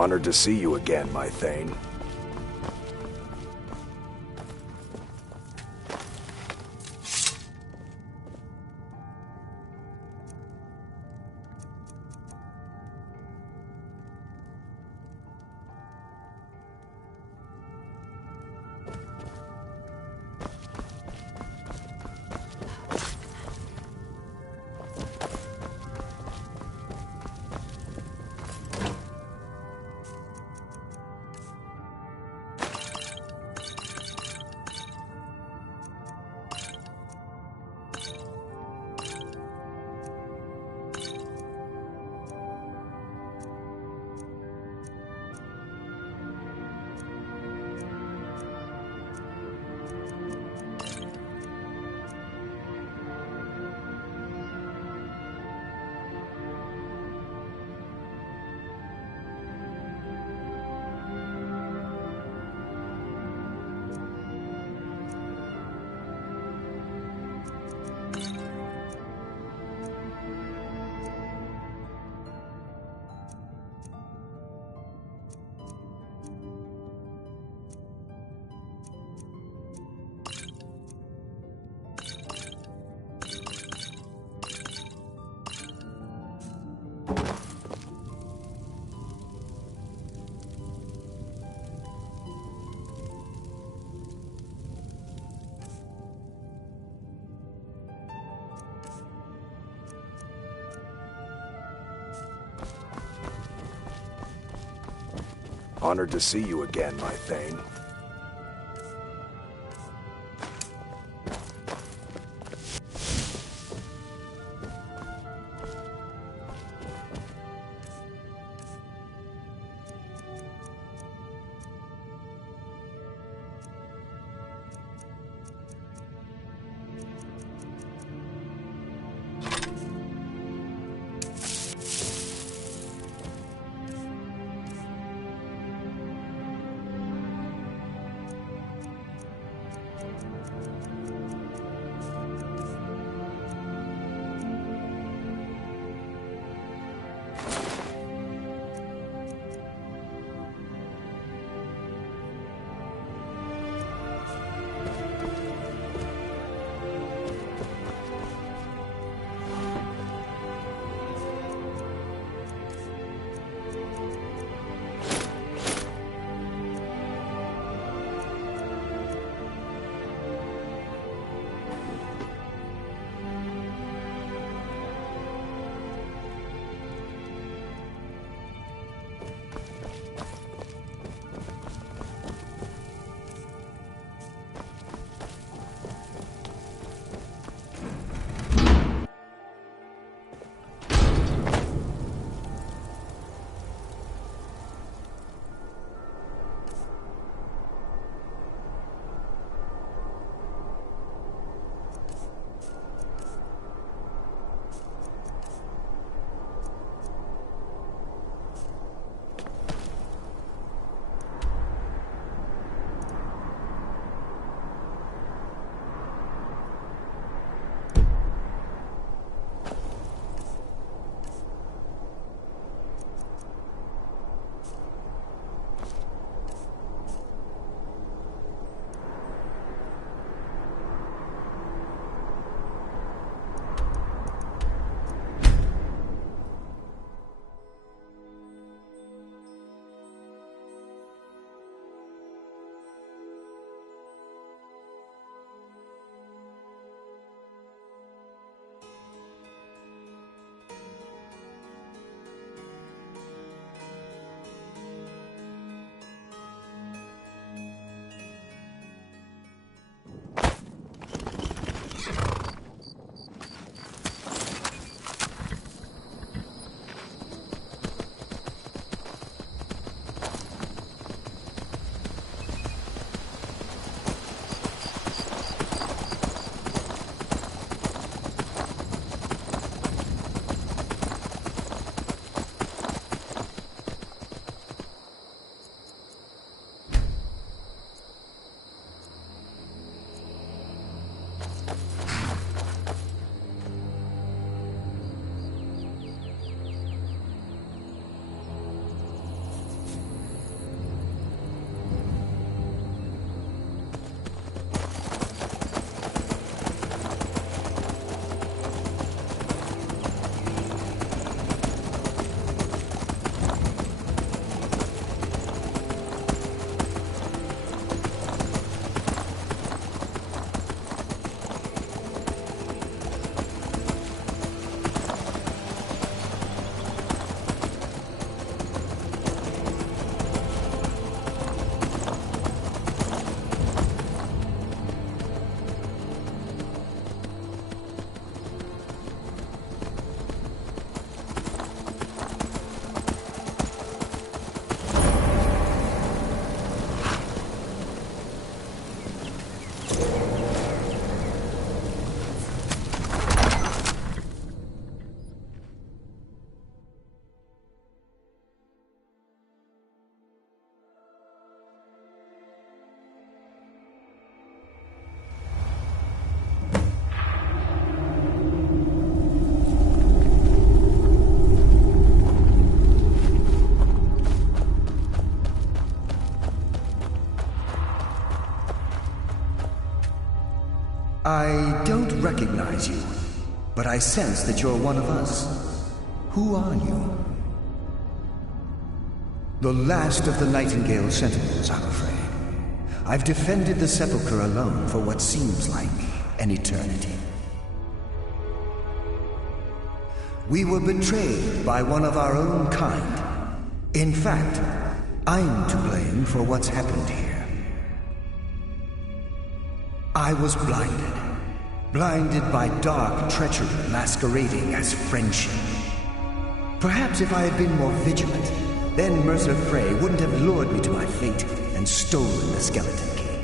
Honored to see you again, my Thane. Honored to see you again, my Thane. I don't recognize you, but I sense that you're one of us. Who are you? The last of the Nightingale Sentinels, I'm afraid. I've defended the Sepulchre alone for what seems like an eternity. We were betrayed by one of our own kind. In fact, I'm to blame for what's happened here. I was blinded by dark treachery masquerading as friendship. Perhaps if I had been more vigilant, then Mercer Frey wouldn't have lured me to my fate and stolen the skeleton key.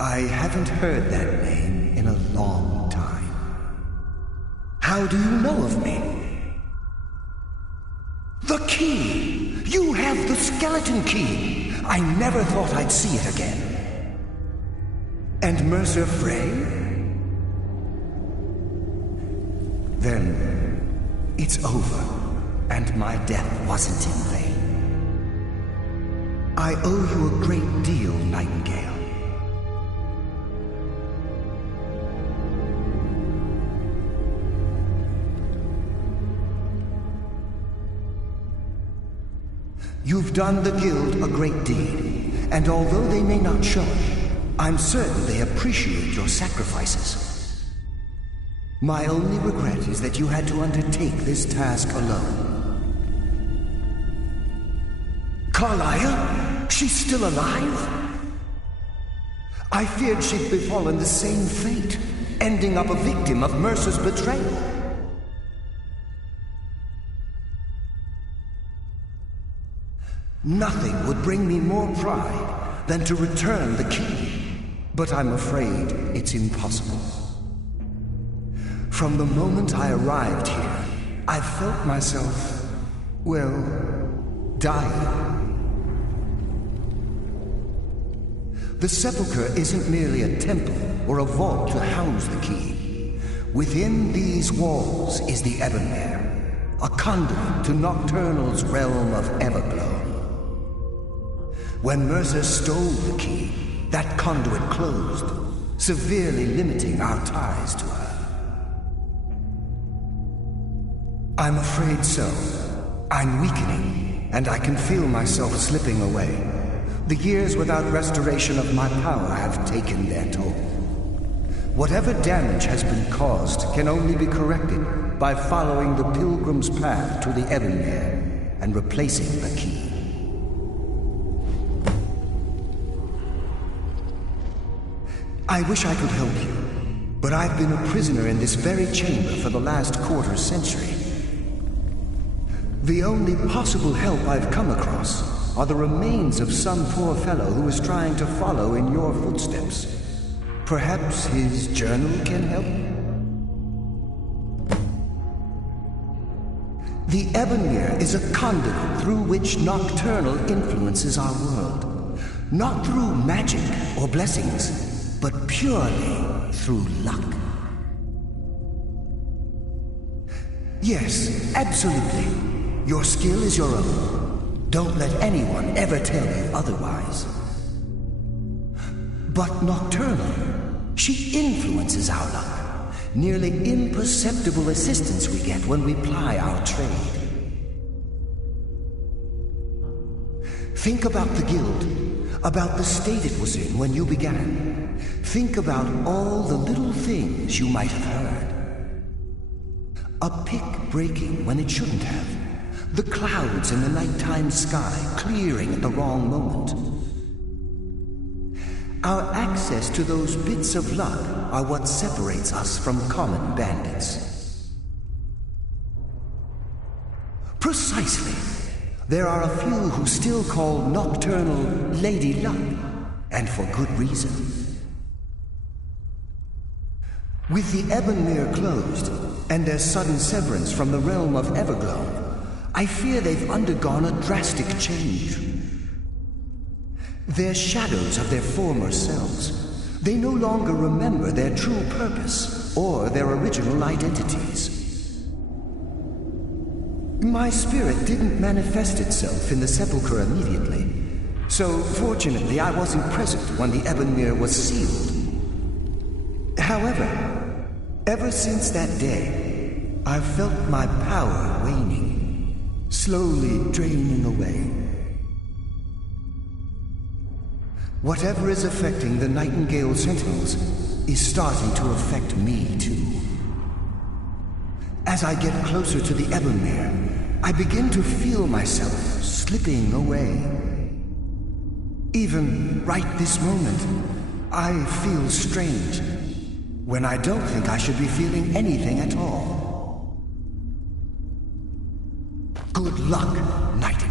I haven't heard that name in a long time. How do you know of me? The key! You have the skeleton key! I never thought I'd see it again. And Mercer Frey? Then it's over, and my death wasn't in vain. I owe you a great deal, Nightingale. You've done the Guild a great deed, and although they may not show it, I'm certain they appreciate your sacrifices. My only regret is that you had to undertake this task alone. Carlisle? She's still alive? I feared she'd befallen the same fate, ending up a victim of Mercer's betrayal. Nothing would bring me more pride than to return the key, but I'm afraid it's impossible. From the moment I arrived here, I felt myself, well, dying. The Sepulchre isn't merely a temple or a vault to house the key. Within these walls is the Ebonmere, a conduit to Nocturnal's realm of Everglow. When Mercer stole the key, that conduit closed, severely limiting our ties to her. I'm afraid so. I'm weakening, and I can feel myself slipping away. The years without restoration of my power have taken their toll. Whatever damage has been caused can only be corrected by following the pilgrim's path to the Ebonmere and replacing the key. I wish I could help you, but I've been a prisoner in this very chamber for the last quarter century. The only possible help I've come across are the remains of some poor fellow who is trying to follow in your footsteps. Perhaps his journal can help? The Ebonmere is a conduit through which Nocturnal influences our world. Not through magic or blessings, but purely through luck. Yes, absolutely. Your skill is your own. Don't let anyone ever tell you otherwise. But Nocturnal, she influences our luck. Nearly imperceptible assistance we get when we ply our trade. Think about the Guild, about the state it was in when you began. Think about all the little things you might have heard. A pick breaking when it shouldn't have. The clouds in the nighttime sky clearing at the wrong moment. Our access to those bits of luck are what separates us from common bandits. Precisely. There are a few who still call Nocturnal Lady Luck, and for good reason. With the Ebonmere closed, and their sudden severance from the realm of Everglow, I fear they've undergone a drastic change. They're shadows of their former selves. They no longer remember their true purpose or their original identities. My spirit didn't manifest itself in the Sepulchre immediately. So, fortunately, I wasn't present when the Ebonmere was sealed. However, ever since that day, I've felt my power waning, slowly draining away. Whatever is affecting the Nightingale Sentinels is starting to affect me too. As I get closer to the Ebonmere, I begin to feel myself slipping away. Even right this moment, I feel strange, when I don't think I should be feeling anything at all. Good luck, Nightingale.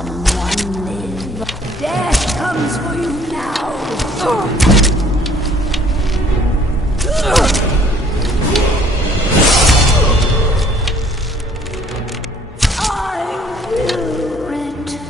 someone live. Death comes for you now. I will return.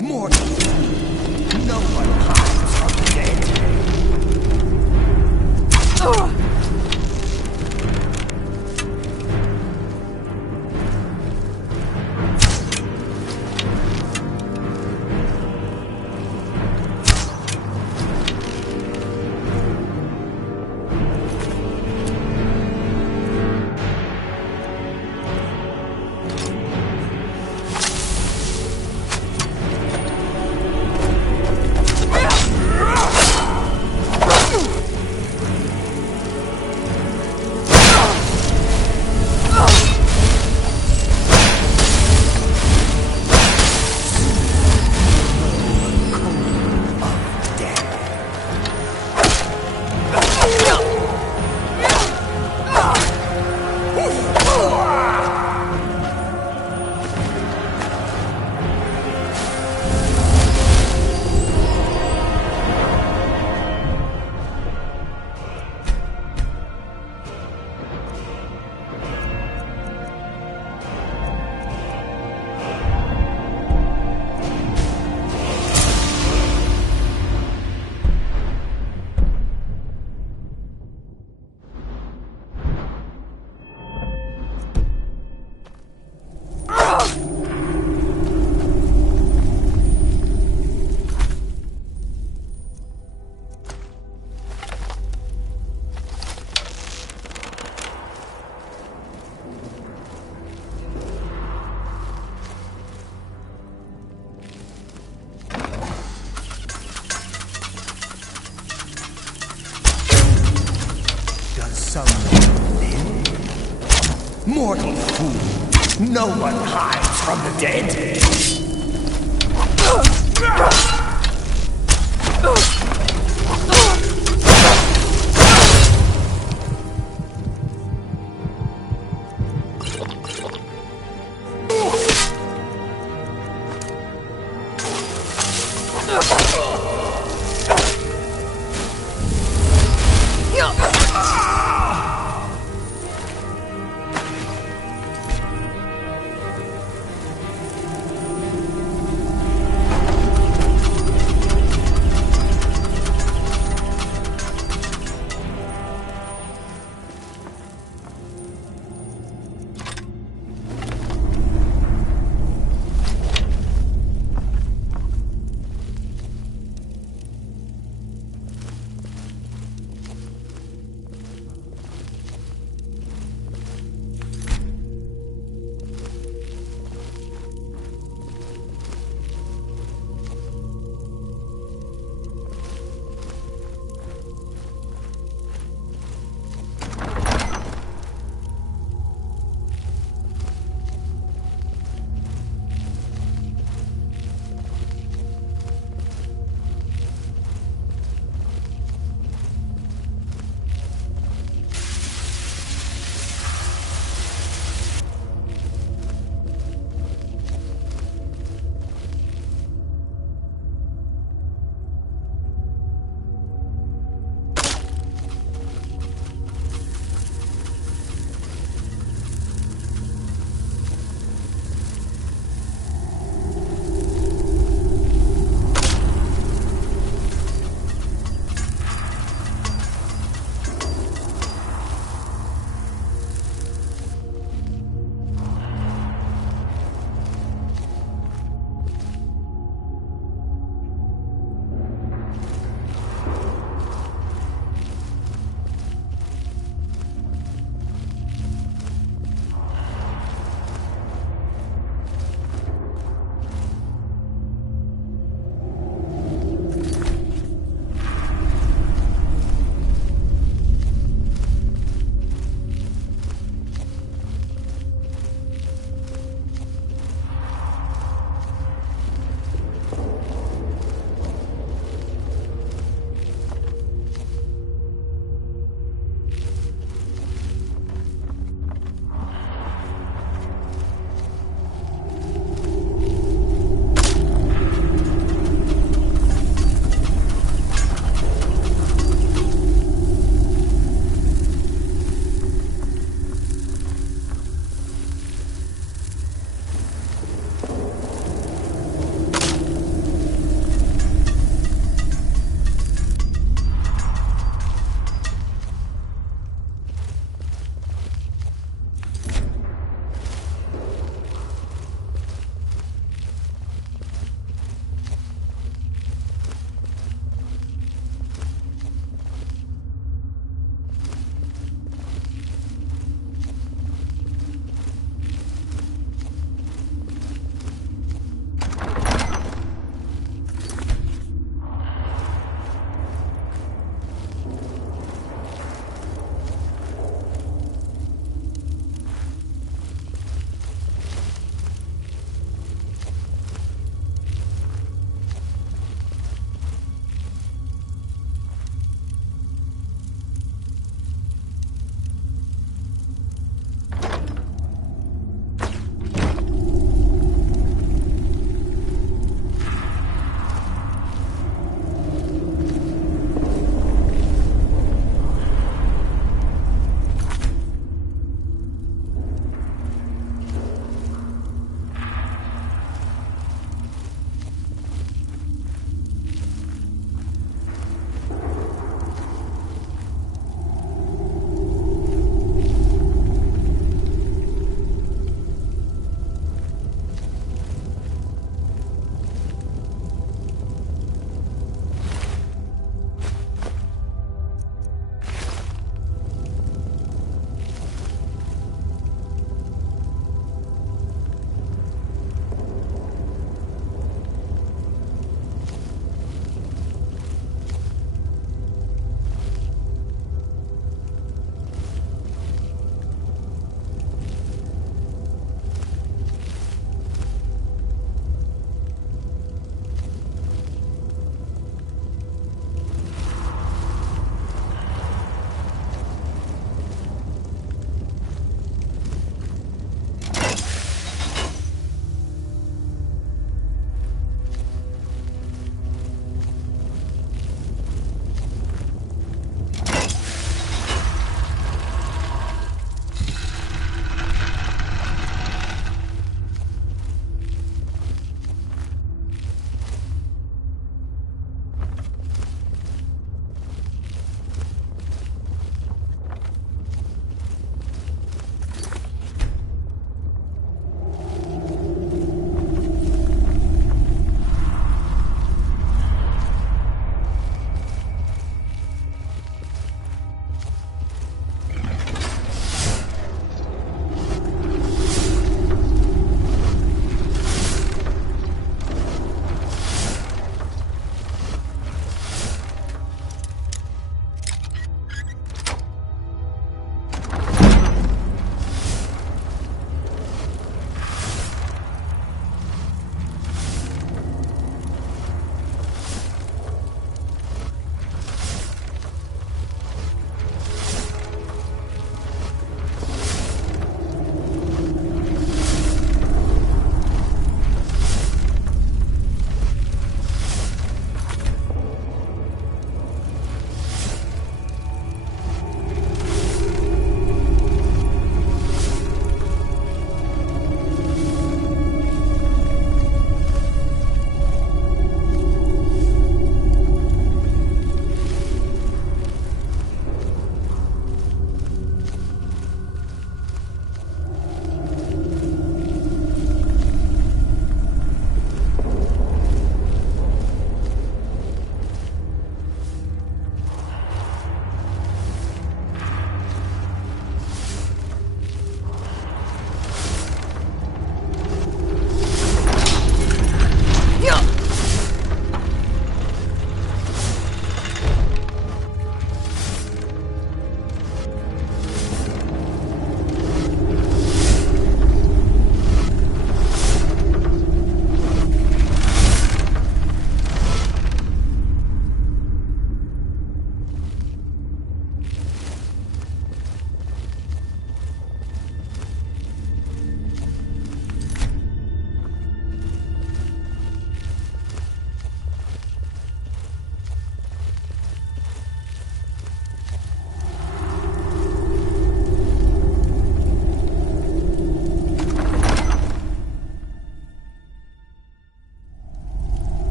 Mortal, no one hides from the dead. Someone live? Mortal fool, no one hides from the dead.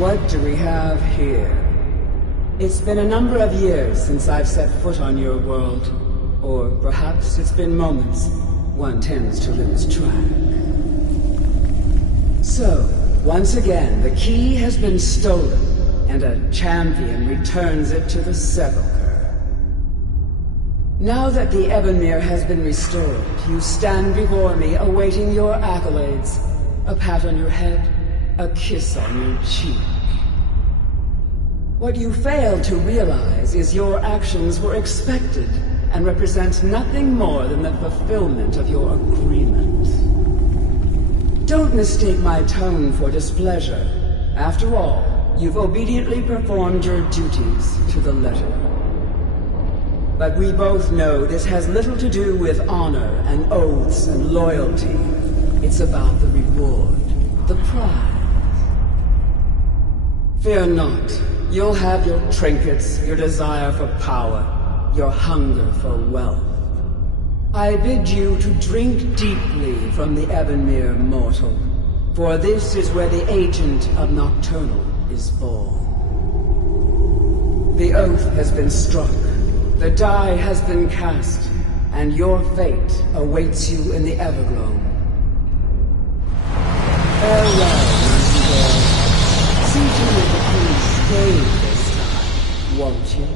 What do we have here? It's been a number of years since I've set foot on your world. Or perhaps it's been moments. One tends to lose track. So, once again, the key has been stolen, and a champion returns it to the sepulchre. Now that the Ebonmere has been restored, you stand before me awaiting your accolades. A pat on your head, a kiss on your cheek. What you fail to realize is your actions were expected and represent nothing more than the fulfillment of your agreement. Don't mistake my tone for displeasure. After all, you've obediently performed your duties to the letter. But we both know this has little to do with honor and oaths and loyalty. It's about the reward, the prize. Fear not. You'll have your trinkets, your desire for power, your hunger for wealth. I bid you to drink deeply from the Ebonmere mortal, for this is where the agent of Nocturnal is born. The oath has been struck, the die has been cast, and your fate awaits you in the Everglow. Farewell, Nightingale. See to it that you stay this time, won't you?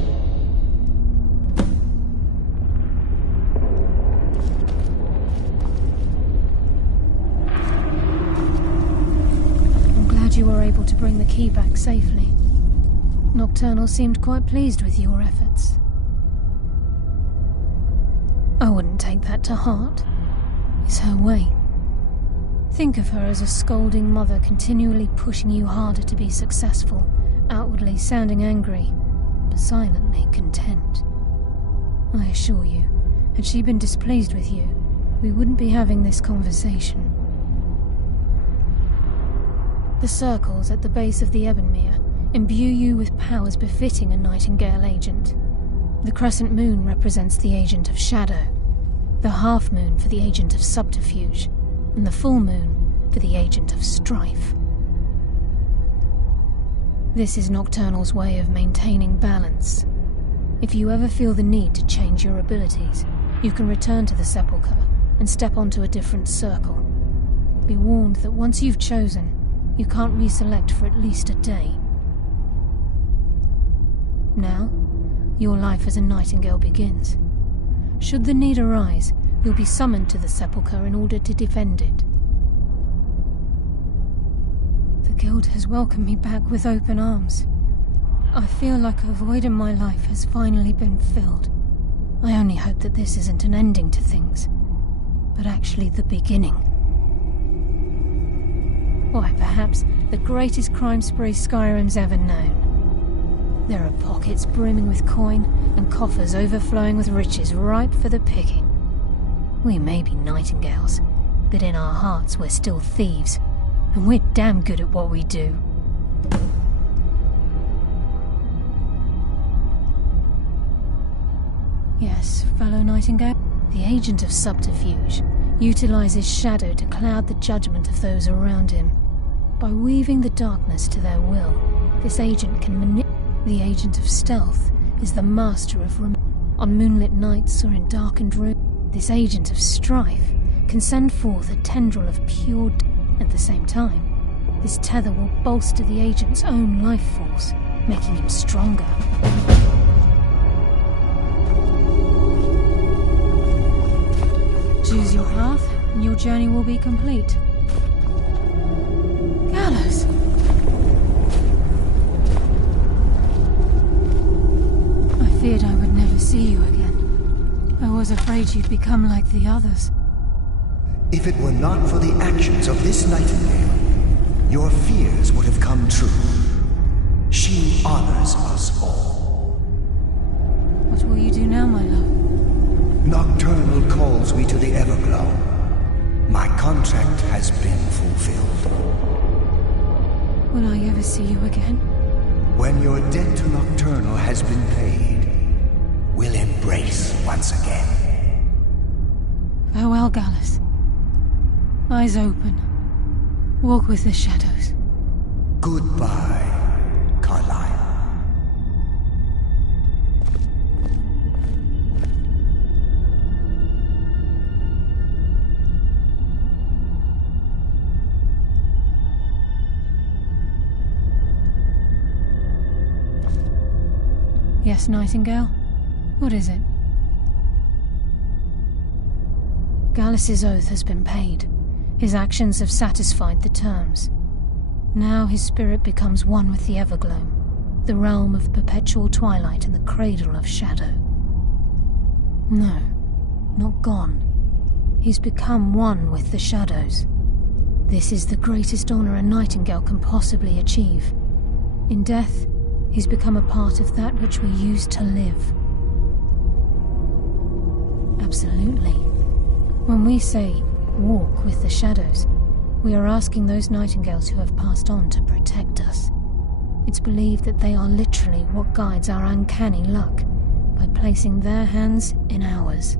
You were able to bring the key back safely. Nocturnal seemed quite pleased with your efforts. I wouldn't take that to heart. It's her way. Think of her as a scolding mother continually pushing you harder to be successful, outwardly sounding angry, but silently content. I assure you, had she been displeased with you, we wouldn't be having this conversation. The circles at the base of the Ebonmere imbue you with powers befitting a Nightingale agent. The crescent moon represents the agent of shadow, the half moon for the agent of subterfuge, and the full moon for the agent of strife. This is Nocturnal's way of maintaining balance. If you ever feel the need to change your abilities, you can return to the sepulchre and step onto a different circle. Be warned that once you've chosen, you can't reselect for at least a day. Now, your life as a Nightingale begins. Should the need arise, you'll be summoned to the sepulchre in order to defend it. The Guild has welcomed me back with open arms. I feel like a void in my life has finally been filled. I only hope that this isn't an ending to things, but actually the beginning. Why, perhaps the greatest crime spree Skyrim's ever known. There are pockets brimming with coin, and coffers overflowing with riches ripe for the picking. We may be Nightingales, but in our hearts we're still thieves, and we're damn good at what we do. Yes, fellow Nightingale, the agent of subterfuge utilizes shadow to cloud the judgment of those around him. By weaving the darkness to their will, this agent can manipulate. The agent of stealth is the master of on moonlit nights or in darkened rooms. This agent of strife can send forth a tendril of pure at the same time. This tether will bolster the agent's own life force, making him stronger. Choose your path, and your journey will be complete. Gallows! I feared I would never see you again. I was afraid you'd become like the others. If it were not for the actions of this Nightingale, your fears would have come true. She honors us all. What will you do now, my love? Nocturnal calls me to the Everglow. My contract has been fulfilled. Will I ever see you again? When your debt to Nocturnal has been paid, we'll embrace once again. Farewell, Gallus. Eyes open. Walk with the shadows. Goodbye. Yes, Nightingale? What is it? Gallus's oath has been paid. His actions have satisfied the terms. Now his spirit becomes one with the Evergloam, the realm of perpetual twilight and the cradle of shadow. No, not gone. He's become one with the shadows. This is the greatest honor a Nightingale can possibly achieve. In death, he's become a part of that which we used to live. Absolutely. When we say, walk with the shadows, we are asking those Nightingales who have passed on to protect us. It's believed that they are literally what guides our uncanny luck, by placing their hands in ours.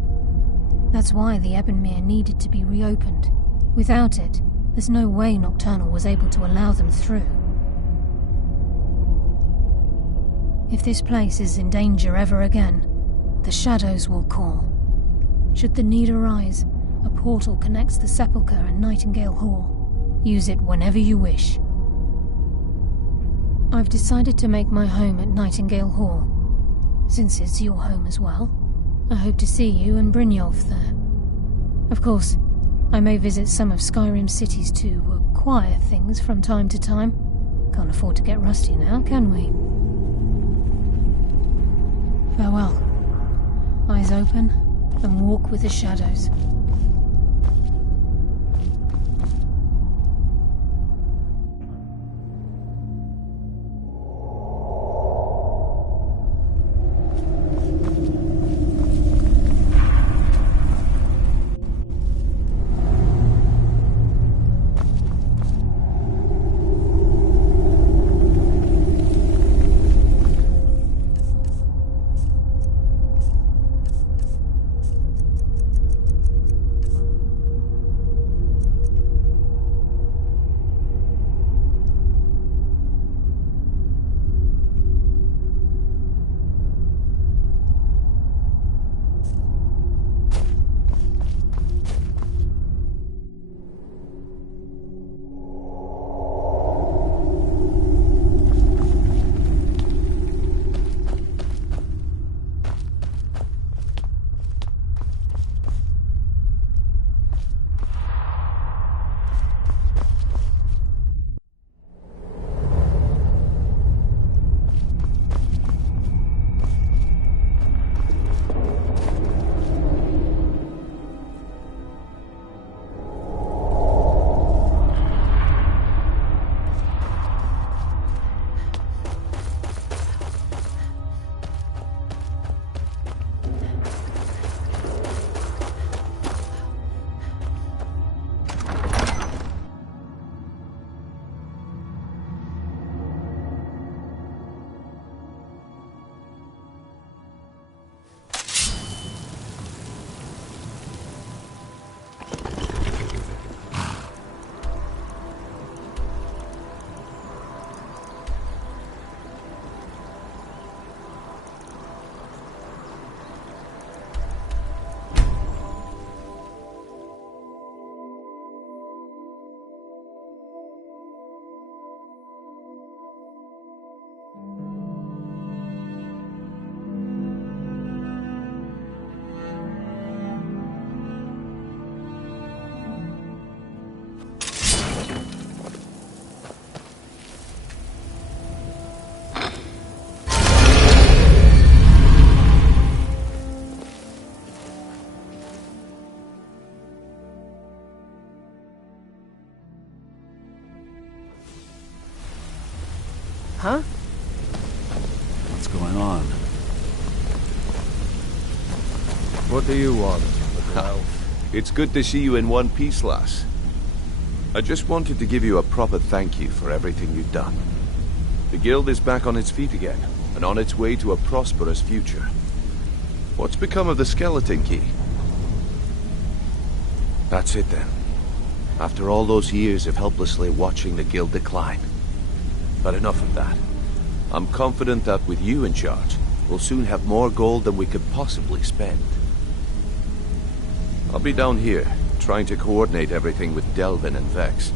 That's why the Ebonmere needed to be reopened. Without it, there's no way Nocturnal was able to allow them through. If this place is in danger ever again, the shadows will call. Should the need arise, a portal connects the Sepulchre and Nightingale Hall. Use it whenever you wish. I've decided to make my home at Nightingale Hall. Since it's your home as well, I hope to see you and Brynjolf there. Of course, I may visit some of Skyrim's cities to acquire things from time to time. Can't afford to get rusty now, can we? Farewell. Eyes open, and walk with the shadows. Huh? What's going on? What do you want, little elf? It's good to see you in one piece, lass. I just wanted to give you a proper thank you for everything you've done. The guild is back on its feet again, and on its way to a prosperous future. What's become of the skeleton key? That's it then. After all those years of helplessly watching the guild decline. But enough of that. I'm confident that with you in charge, we'll soon have more gold than we could possibly spend. I'll be down here, trying to coordinate everything with Delvin and Vex,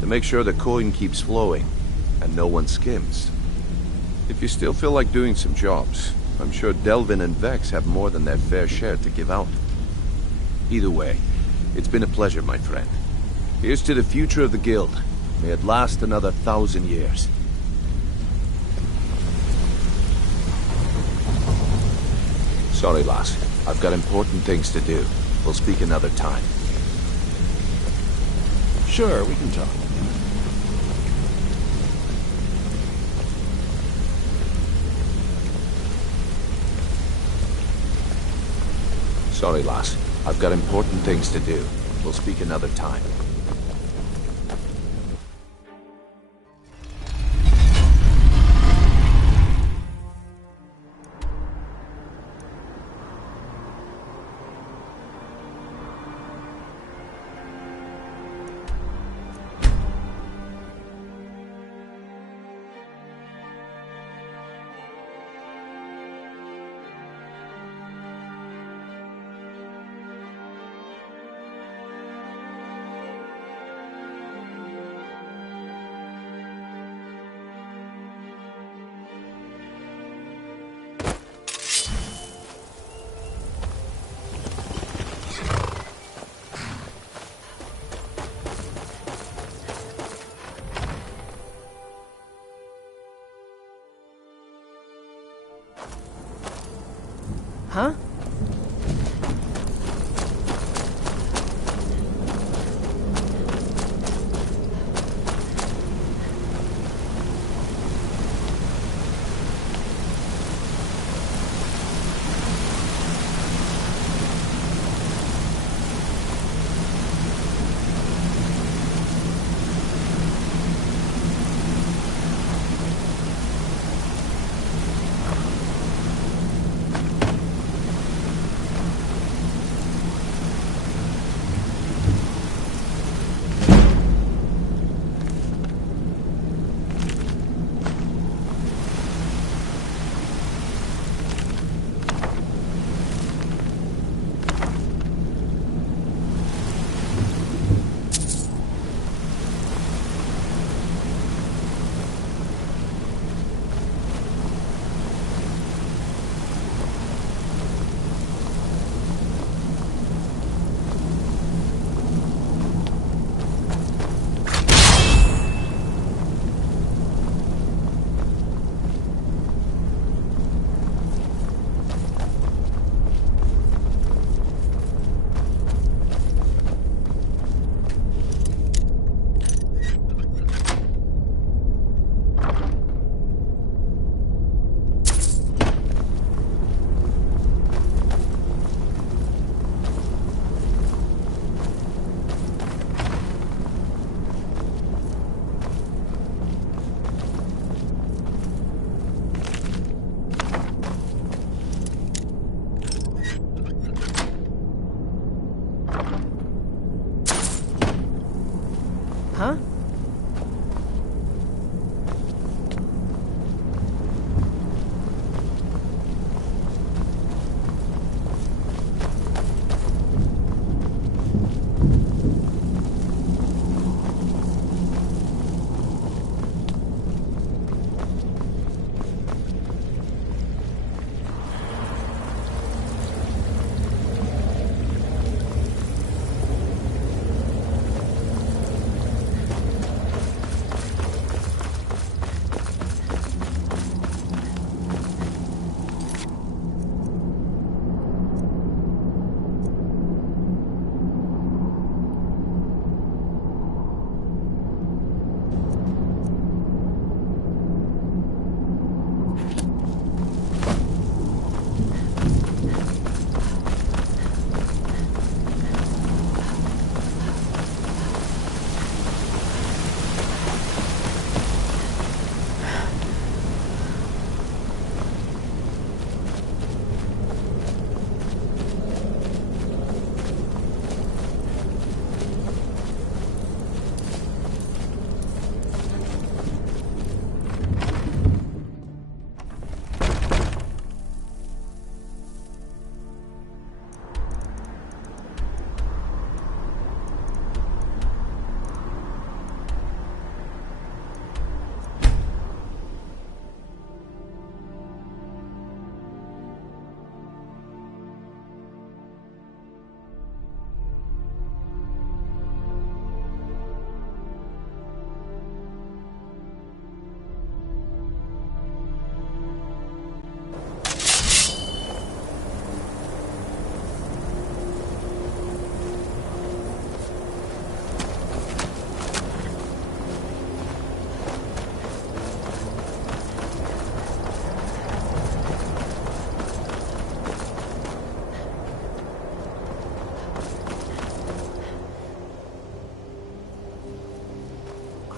to make sure the coin keeps flowing, and no one skims. If you still feel like doing some jobs, I'm sure Delvin and Vex have more than their fair share to give out. Either way, it's been a pleasure, my friend. Here's to the future of the Guild. May it last another 1,000 years. Sorry, lass. I've got important things to do. We'll speak another time. Sure, we can talk. Sorry, lass. I've got important things to do. We'll speak another time. Huh?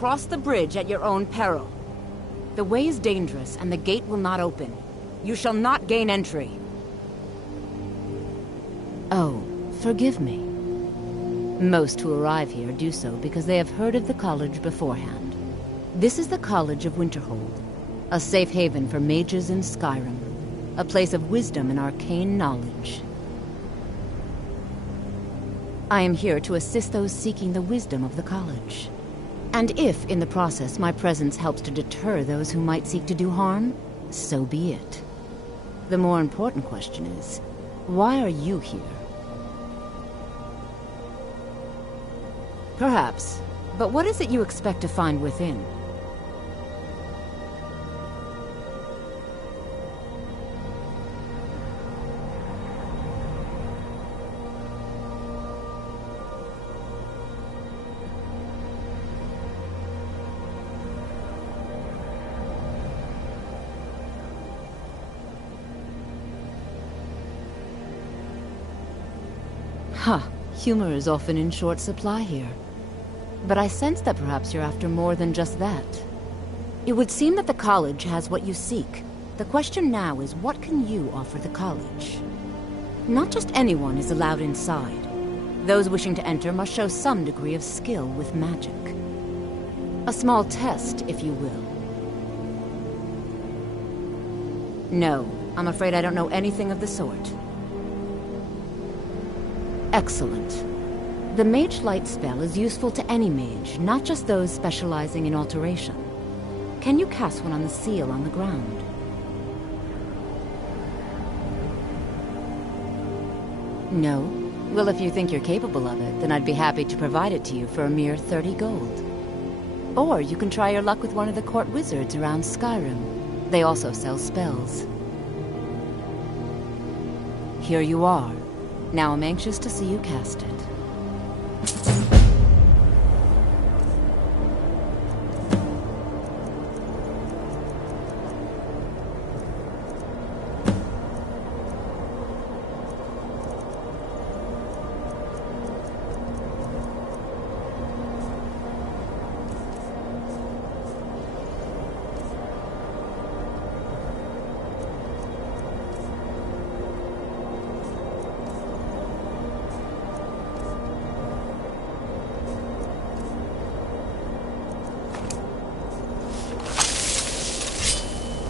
cross the bridge at your own peril. The way is dangerous, and the gate will not open. You shall not gain entry. Oh, forgive me. Most who arrive here do so because they have heard of the college beforehand. This is the College of Winterhold, a safe haven for mages in Skyrim, a place of wisdom and arcane knowledge. I am here to assist those seeking the wisdom of the college. And if, in the process, my presence helps to deter those who might seek to do harm, so be it. The more important question is, why are you here? Perhaps, but what is it you expect to find within? Huh, humor is often in short supply here. But I sense that perhaps you're after more than just that. It would seem that the college has what you seek. The question now is, what can you offer the college? Not just anyone is allowed inside. Those wishing to enter must show some degree of skill with magic. A small test, if you will. No, I'm afraid I don't know anything of the sort. Excellent. The Mage Light spell is useful to any mage, not just those specializing in alteration. Can you cast one on the seal on the ground? No? Well, if you think you're capable of it, then I'd be happy to provide it to you for a mere 30 gold. Or you can try your luck with one of the court wizards around Skyrim. They also sell spells. Here you are. Now I'm anxious to see you cast it.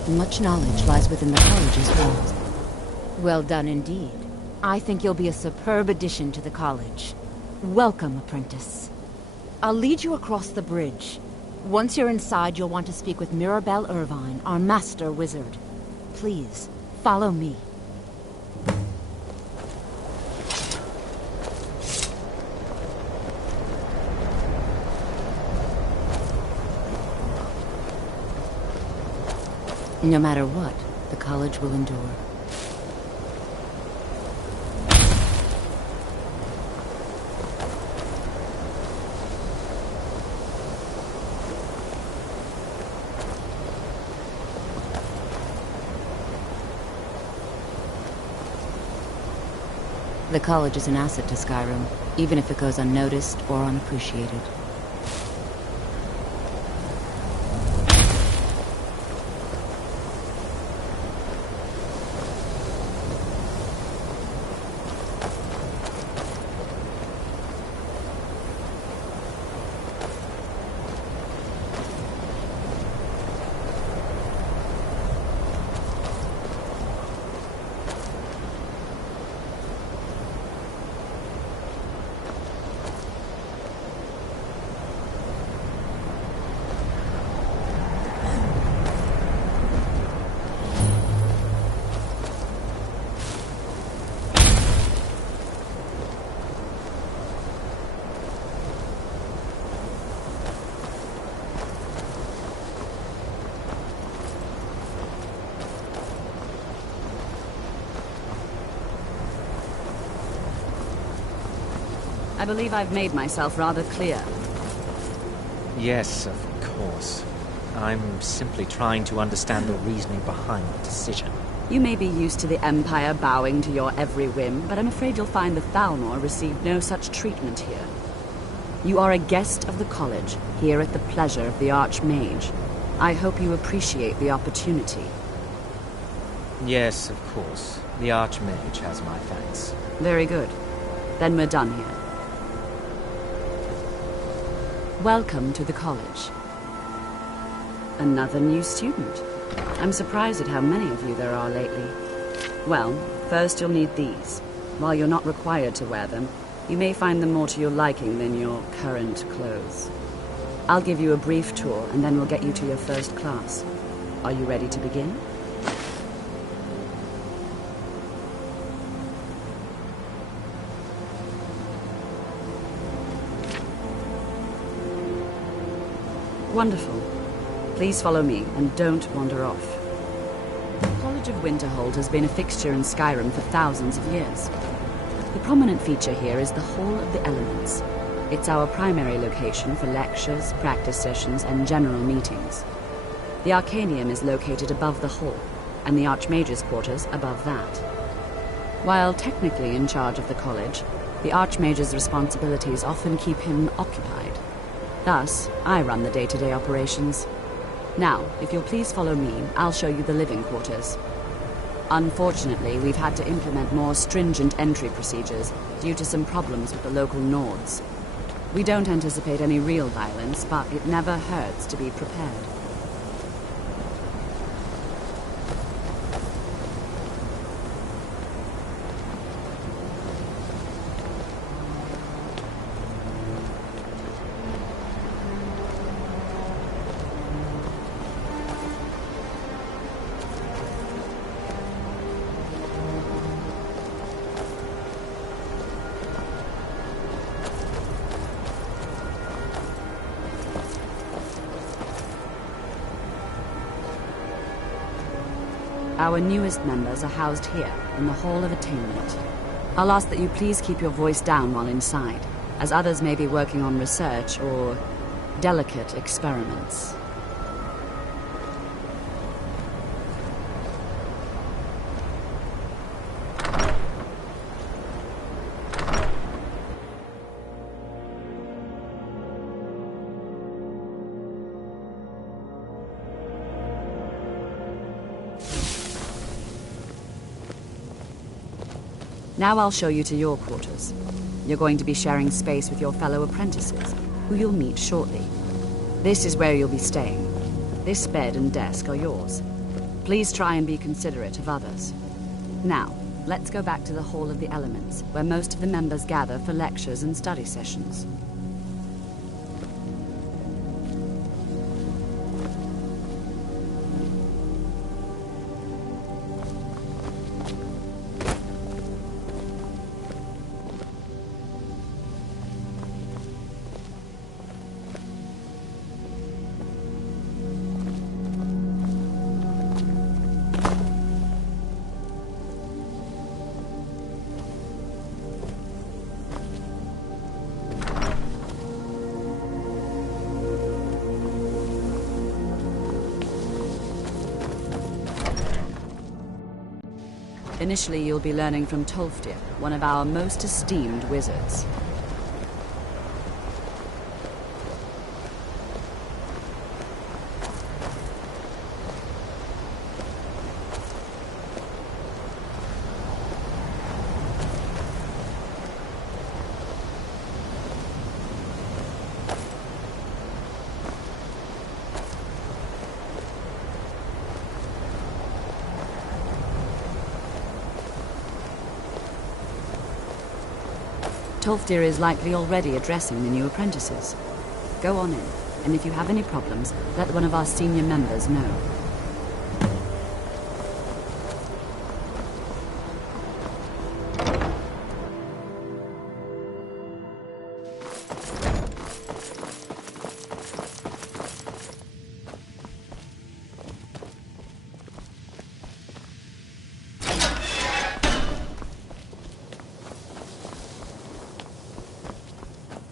Much knowledge lies within the college's walls. Well done indeed. I think you'll be a superb addition to the college. Welcome, apprentice. I'll lead you across the bridge. Once you're inside, you'll want to speak with Mirabelle Irvine, our master wizard. Please, follow me. No matter what, the college will endure. The college is an asset to Skyrim, even if it goes unnoticed or unappreciated. I believe I've made myself rather clear. Yes, of course. I'm simply trying to understand the reasoning behind the decision. You may be used to the Empire bowing to your every whim, but I'm afraid you'll find the Thalmor received no such treatment here. You are a guest of the college, here at the pleasure of the Archmage. I hope you appreciate the opportunity. Yes, of course. The Archmage has my thanks. Very good. Then we're done here. Welcome to the college. Another new student. I'm surprised at how many of you there are lately. Well, first you'll need these. While you're not required to wear them, you may find them more to your liking than your current clothes. I'll give you a brief tour, and then we'll get you to your first class. Are you ready to begin? Wonderful. Please follow me, and don't wander off. The College of Winterhold has been a fixture in Skyrim for thousands of years. The prominent feature here is the Hall of the Elements. It's our primary location for lectures, practice sessions, and general meetings. The Arcanium is located above the hall, and the Archmage's quarters above that. While technically in charge of the college, the Archmage's responsibilities often keep him occupied. Thus, I run the day-to-day operations. Now, if you'll please follow me, I'll show you the living quarters. Unfortunately, we've had to implement more stringent entry procedures due to some problems with the local Nords. We don't anticipate any real violence, but it never hurts to be prepared. Our newest members are housed here, in the Hall of Attainment. I'll ask that you please keep your voice down while inside, as others may be working on research or delicate experiments. Now I'll show you to your quarters. You're going to be sharing space with your fellow apprentices, who you'll meet shortly. This is where you'll be staying. This bed and desk are yours. Please try and be considerate of others. Now, let's go back to the Hall of the Elements, where most of the members gather for lectures and study sessions. Initially, you'll be learning from Tolfdir, one of our most esteemed wizards. Tolfdir is likely already addressing the new apprentices. Go on in, and if you have any problems, let one of our senior members know.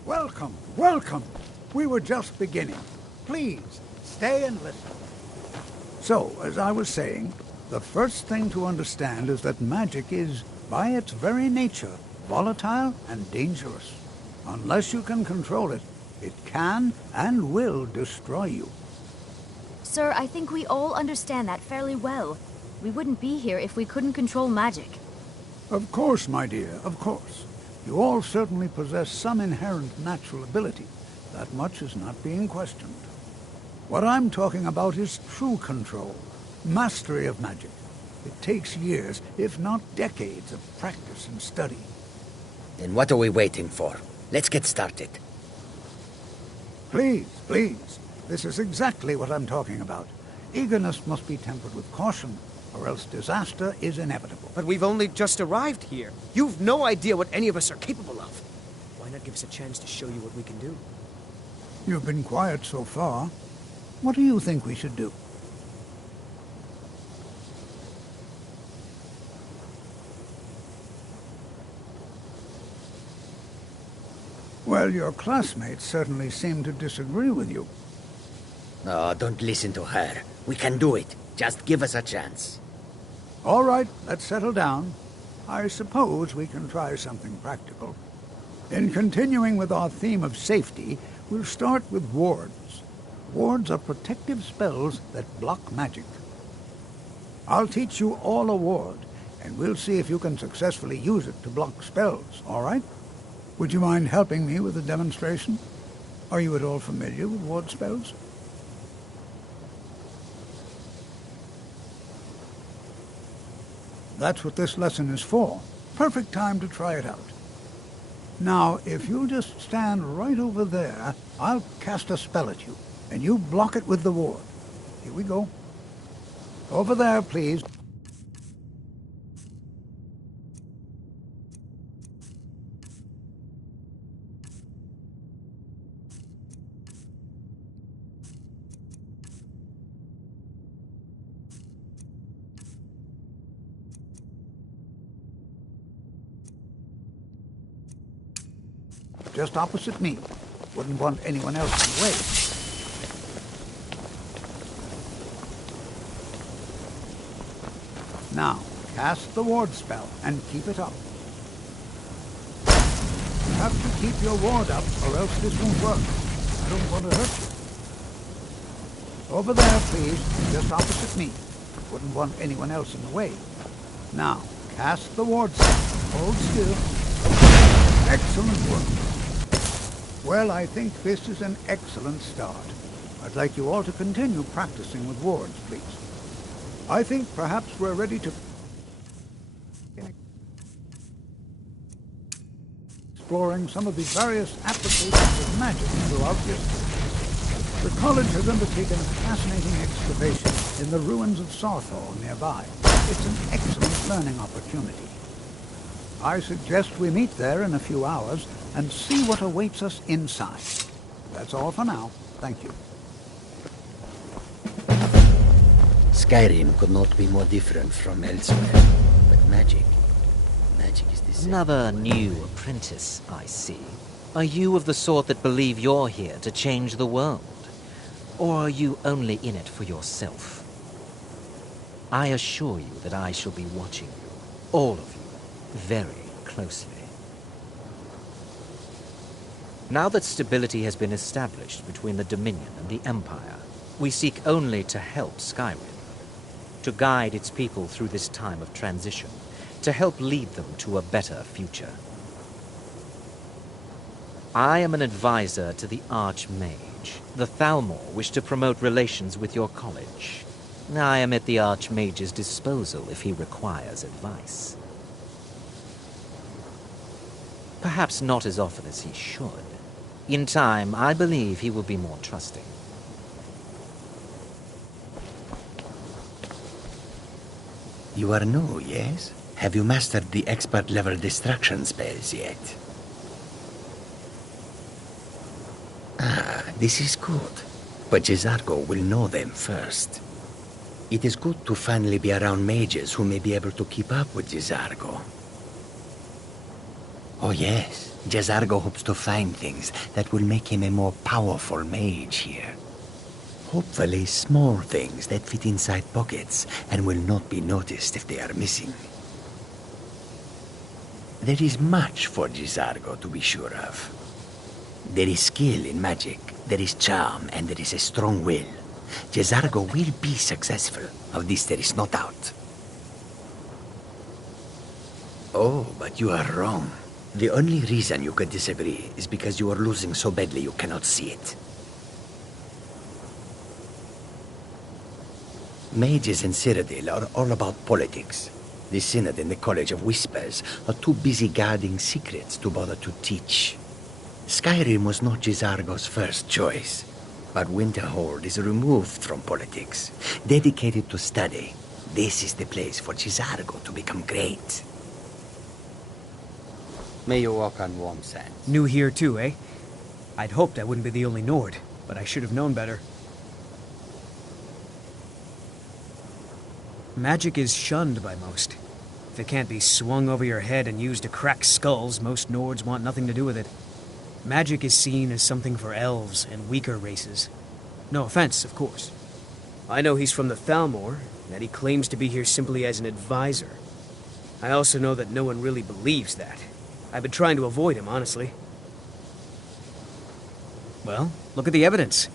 Welcome, welcome. We were just beginning. Please, stay and listen. So, as I was saying, the first thing to understand is that magic is, by its very nature, volatile and dangerous. Unless you can control it, it can and will destroy you. Sir, I think we all understand that fairly well. We wouldn't be here if we couldn't control magic. Of course, my dear, of course. You all certainly possess some inherent natural ability. That much is not being questioned. What I'm talking about is true control, mastery of magic. It takes years, if not decades, of practice and study. Then what are we waiting for? Let's get started. Please, please. This is exactly what I'm talking about. Eagerness must be tempered with caution, or else disaster is inevitable. But we've only just arrived here. You've no idea what any of us are capable of. Why not give us a chance to show you what we can do? You've been quiet so far. What do you think we should do? Well, your classmates certainly seem to disagree with you. Oh, don't listen to her. We can do it. Just give us a chance. All right, let's settle down. I suppose we can try something practical. In continuing with our theme of safety, we'll start with wards. Wards are protective spells that block magic. I'll teach you all a ward, and we'll see if you can successfully use it to block spells, all right? Would you mind helping me with the demonstration? Are you at all familiar with ward spells? That's what this lesson is for. Perfect time to try it out. Now, if you'll just stand right over there, I'll cast a spell at you, and you block it with the ward. Here we go. Over there, please. Just opposite me. Wouldn't want anyone else in the way. Now, cast the ward spell and keep it up. You have to keep your ward up or else this won't work. I don't want to hurt you. Over there, please. Just opposite me. Wouldn't want anyone else in the way. Now, cast the ward spell. Hold still. Excellent work. Well, I think this is an excellent start. I'd like you all to continue practicing with wards, please. I think perhaps we're ready to exploring some of the various applications of magic throughout history. The college has undertaken a fascinating excavation in the ruins of Sarthor nearby. It's an excellent learning opportunity. I suggest we meet there in a few hours and see what awaits us inside. That's all for now. Thank you. Skyrim could not be more different from elsewhere. But magic is the same. Another new apprentice, I see. Are you of the sort that believe you're here to change the world? Or are you only in it for yourself? I assure you that I shall be watching you, all of you, very closely. Now that stability has been established between the Dominion and the Empire, we seek only to help Skyrim, to guide its people through this time of transition, to help lead them to a better future. I am an advisor to the Archmage. The Thalmor wish to promote relations with your college. I am at the Archmage's disposal if he requires advice. Perhaps not as often as he should. In time, I believe he will be more trusting. You are new, yes? Have you mastered the expert-level distraction spells yet? Ah, this is good. But Jezargo will know them first. It is good to finally be around mages who may be able to keep up with Jezargo. Oh yes, Jezargo hopes to find things that will make him a more powerful mage here. Hopefully small things that fit inside pockets and will not be noticed if they are missing. There is much for Jezargo to be sure of. There is skill in magic, there is charm, and there is a strong will. Jezargo will be successful. Of this there is no doubt. Oh, but you are wrong. The only reason you could disagree is because you are losing so badly you cannot see it. Mages in Cyrodiil are all about politics. The Synod and the College of Whispers are too busy guarding secrets to bother to teach. Skyrim was not Jezargo's first choice, but Winterhold is removed from politics, dedicated to study. This is the place for Jezargo to become great. May you walk on warm sands. New here too, eh? I'd hoped I wouldn't be the only Nord, but I should have known better. Magic is shunned by most. If it can't be swung over your head and used to crack skulls, most Nords want nothing to do with it. Magic is seen as something for elves and weaker races. No offense, of course. I know he's from the Thalmor, and that he claims to be here simply as an advisor. I also know that no one really believes that. I've been trying to avoid him, honestly. Well, look at the evidence.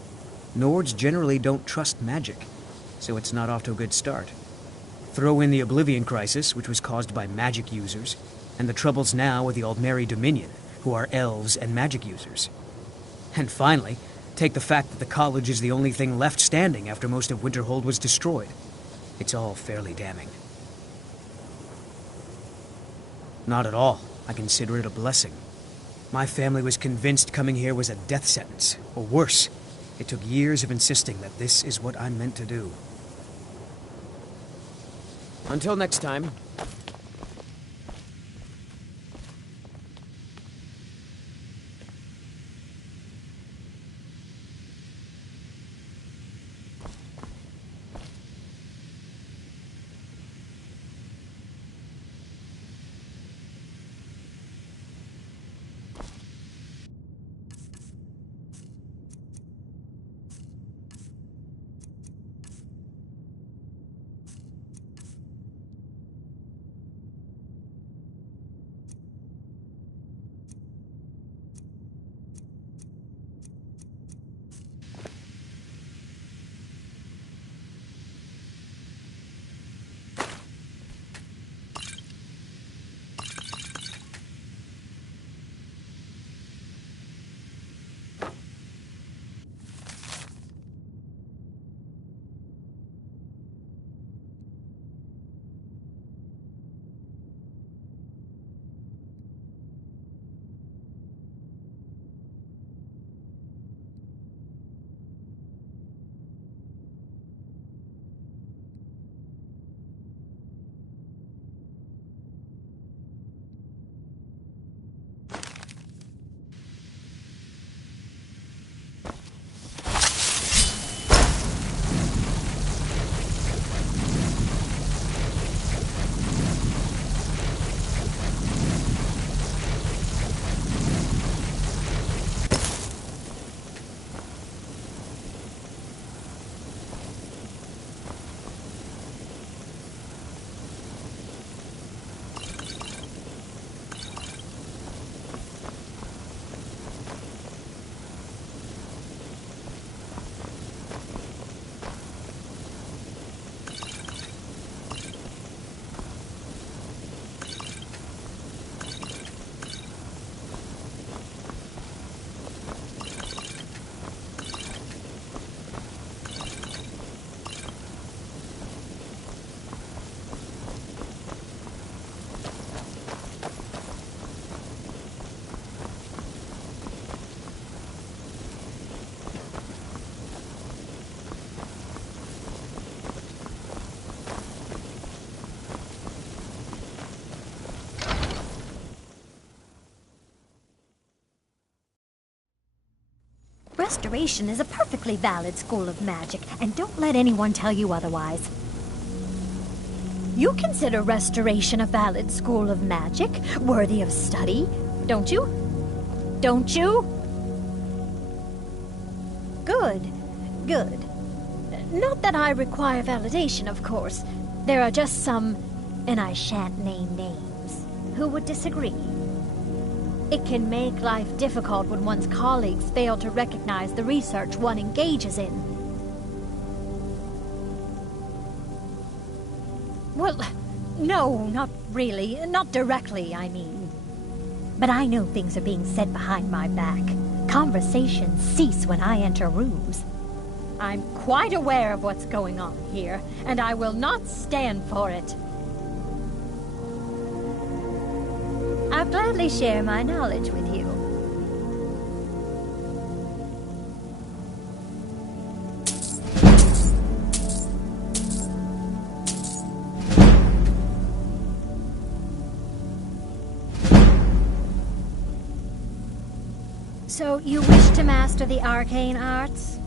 Nords generally don't trust magic, so it's not off to a good start. Throw in the Oblivion Crisis, which was caused by magic users, and the troubles now with the Aldmeri Dominion, who are elves and magic users. And finally, take the fact that the college is the only thing left standing after most of Winterhold was destroyed. It's all fairly damning. Not at all. I consider it a blessing. My family was convinced coming here was a death sentence, or worse. It took years of insisting that this is what I'm meant to do. Until next time. Restoration is a perfectly valid school of magic, and don't let anyone tell you otherwise. You consider Restoration a valid school of magic, worthy of study, don't you? Don't you? Good, good. Not that I require validation, of course. There are just some, and I shan't name names, who would disagree. It can make life difficult when one's colleagues fail to recognize the research one engages in. Well, no, not really. Not directly, I mean. But I know things are being said behind my back. Conversations cease when I enter rooms. I'm quite aware of what's going on here, and I will not stand for it. I'll gladly share my knowledge with you. So, you wish to master the arcane arts?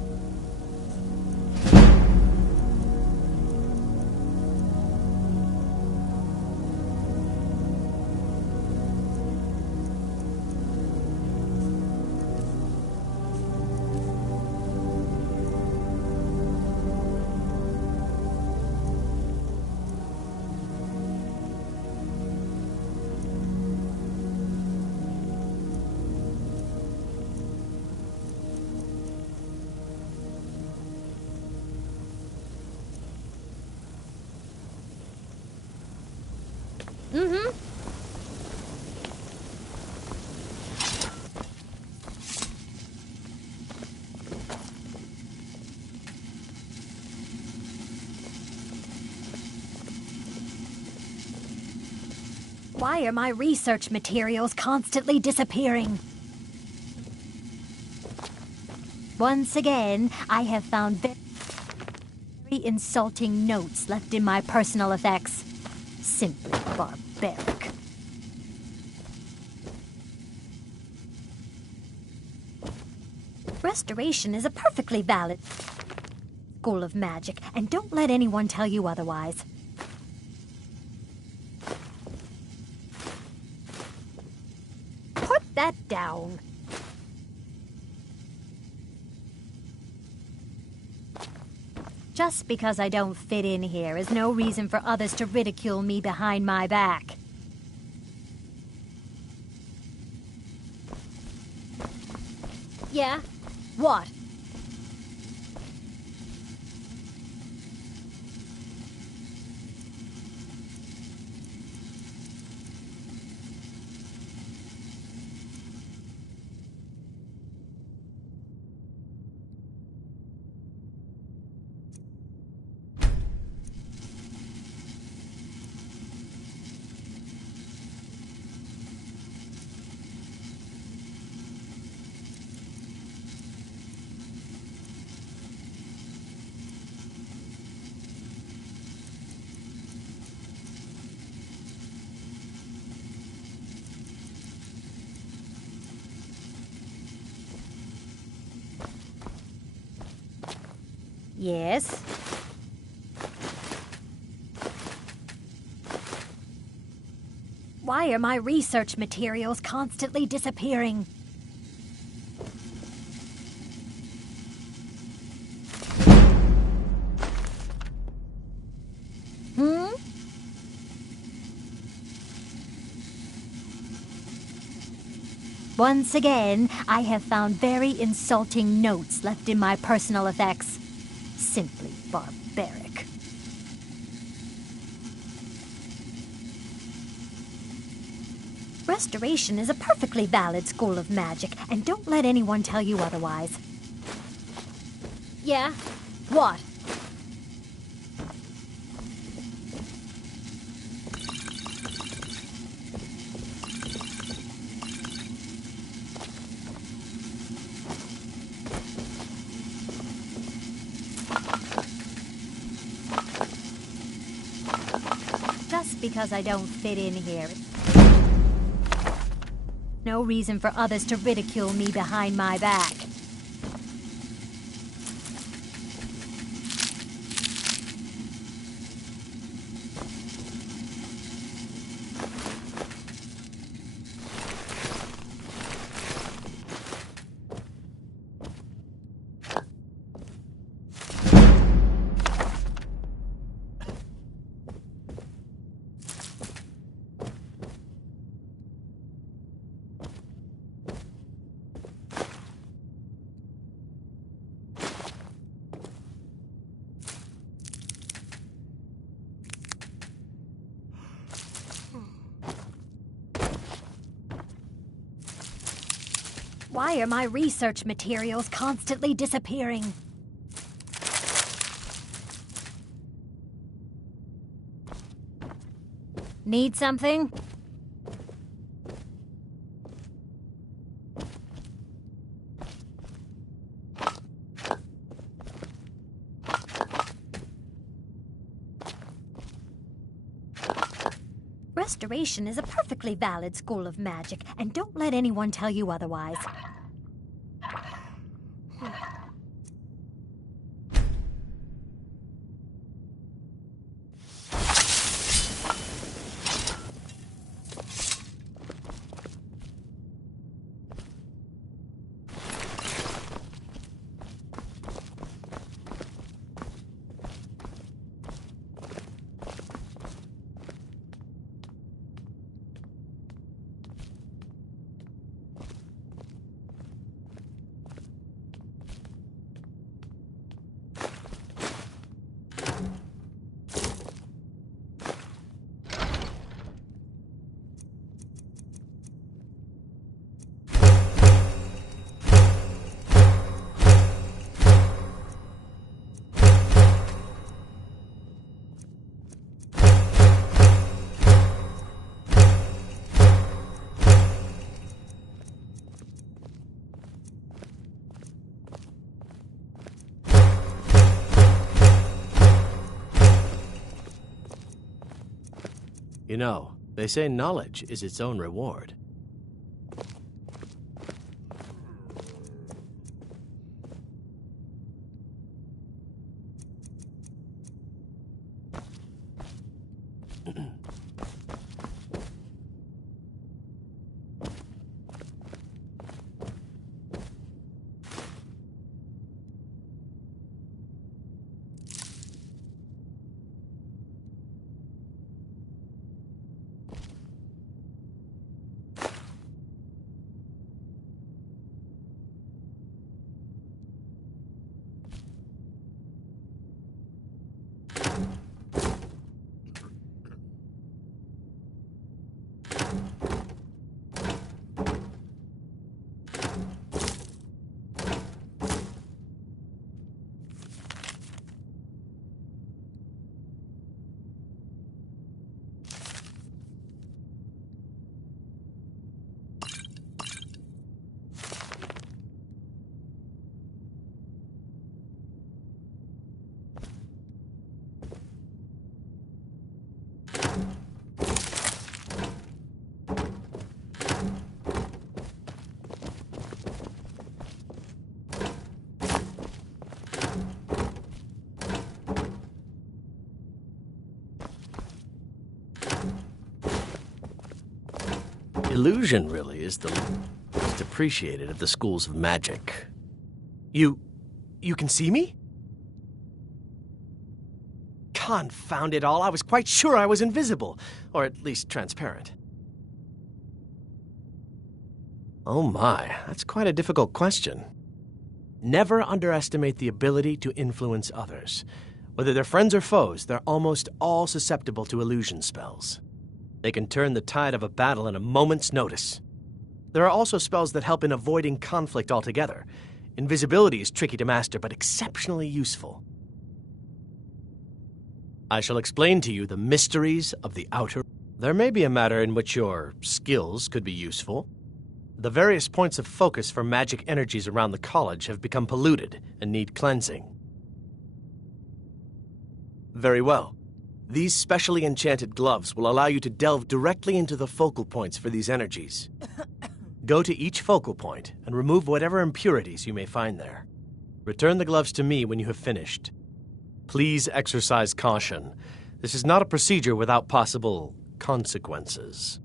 Mm-hmm. Why are my research materials constantly disappearing? Once again, I have found very insulting notes left in my personal effects. Simply barbaric. Restoration is a perfectly valid school of magic, and don't let anyone tell you otherwise. Put that down. Just because I don't fit in here is no reason for others to ridicule me behind my back. Yeah? What? Yes? Why are my research materials constantly disappearing? Once again, I have found very insulting notes left in my personal effects. Simply barbaric. Restoration is a perfectly valid school of magic, and don't let anyone tell you otherwise. Yeah? What? Just because I don't fit in here. No reason for others to ridicule me behind my back. Why are my research materials constantly disappearing? Need something? Restoration is a perfectly valid school of magic, and don't let anyone tell you otherwise. You know, they say knowledge is its own reward. Illusion really is the most appreciated of the schools of magic. You can see me? Confound it all, I was quite sure I was invisible, or at least transparent. Oh my, that's quite a difficult question. Never underestimate the ability to influence others. Whether they're friends or foes, they're almost all susceptible to illusion spells. They can turn the tide of a battle in a moment's notice. There are also spells that help in avoiding conflict altogether. Invisibility is tricky to master, but exceptionally useful. I shall explain to you the mysteries of the outer. There may be a matter in which your skills could be useful. The various points of focus for magic energies around the college have become polluted and need cleansing. Very well. These specially enchanted gloves will allow you to delve directly into the focal points for these energies. Go to each focal point and remove whatever impurities you may find there. Return the gloves to me when you have finished. Please exercise caution. This is not a procedure without possible consequences.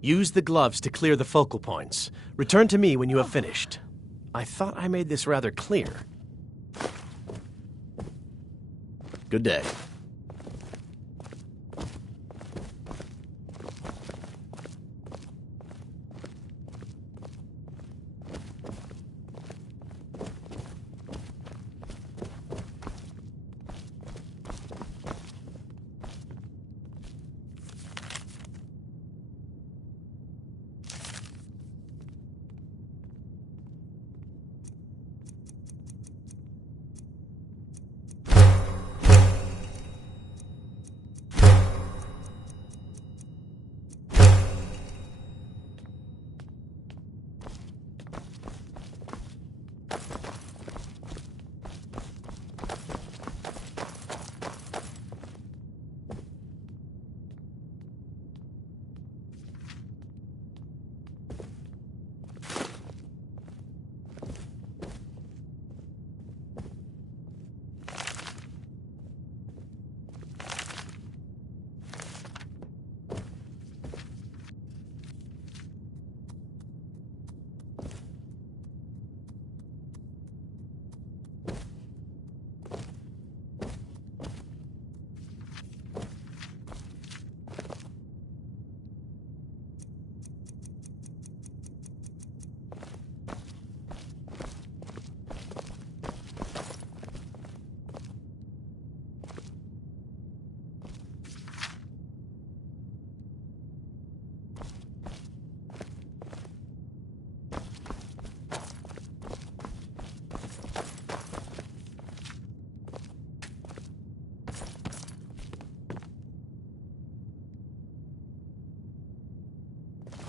Use the gloves to clear the focal points. Return to me when you have finished. I thought I made this rather clear. Good day.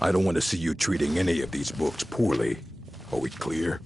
I don't want to see you treating any of these books poorly. Are we clear?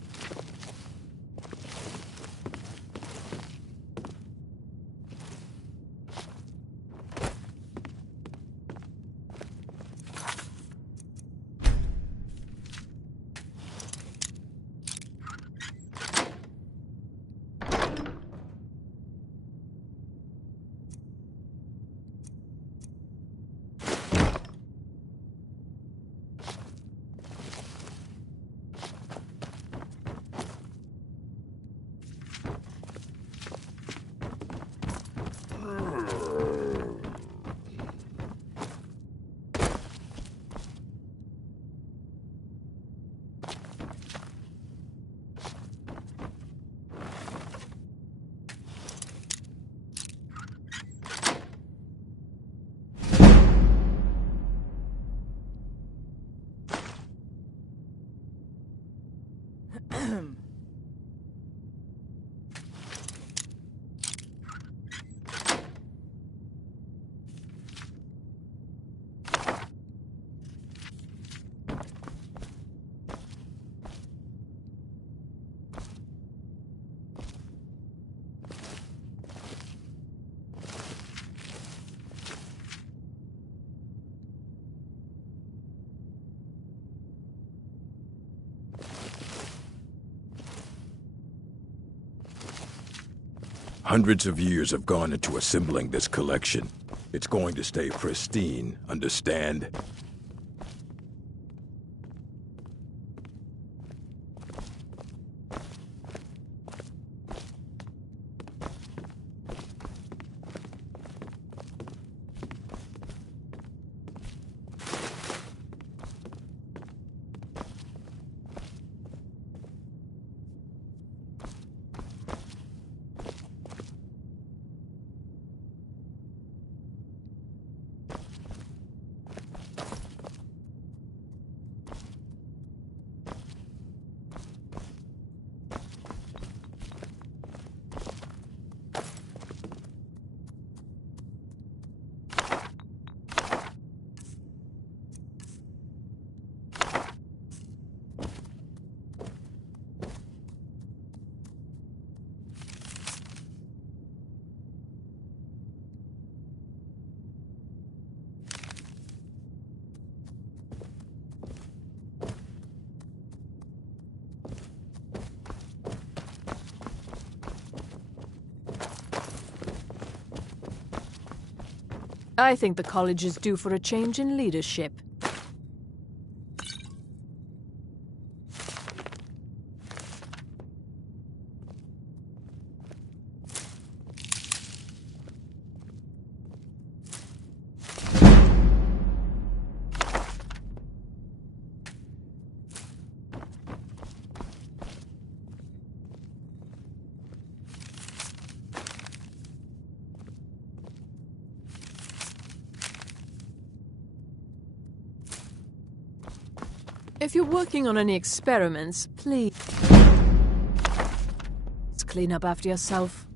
Hundreds of years have gone into assembling this collection. It's going to stay pristine, understand? I think the college is due for a change in leadership. If you're working on any experiments, please clean up after yourself.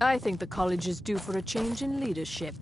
I think the college is due for a change in leadership.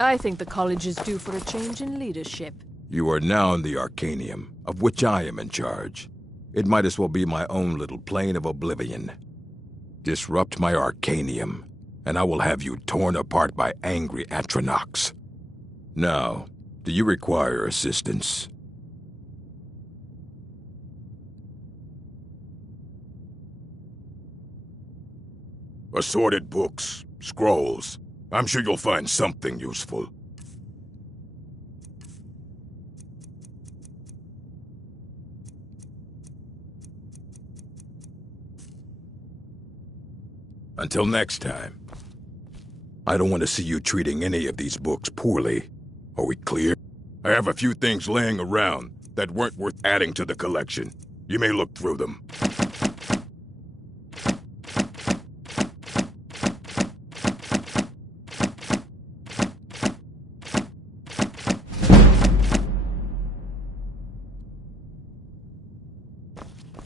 I think the college is due for a change in leadership. You are now in the Arcanium, of which I am in charge. It might as well be my own little plane of oblivion. Disrupt my Arcanium, and I will have you torn apart by angry Atronachs. Now, do you require assistance? Assorted books, scrolls. I'm sure you'll find something useful. Until next time. I don't want to see you treating any of these books poorly. Are we clear? I have a few things laying around that weren't worth adding to the collection. You may look through them.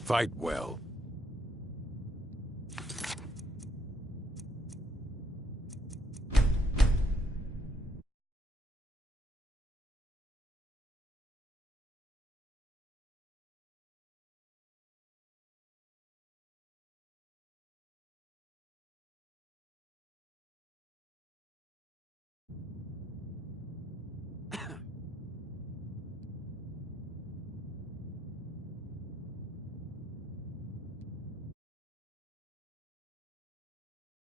Fight well.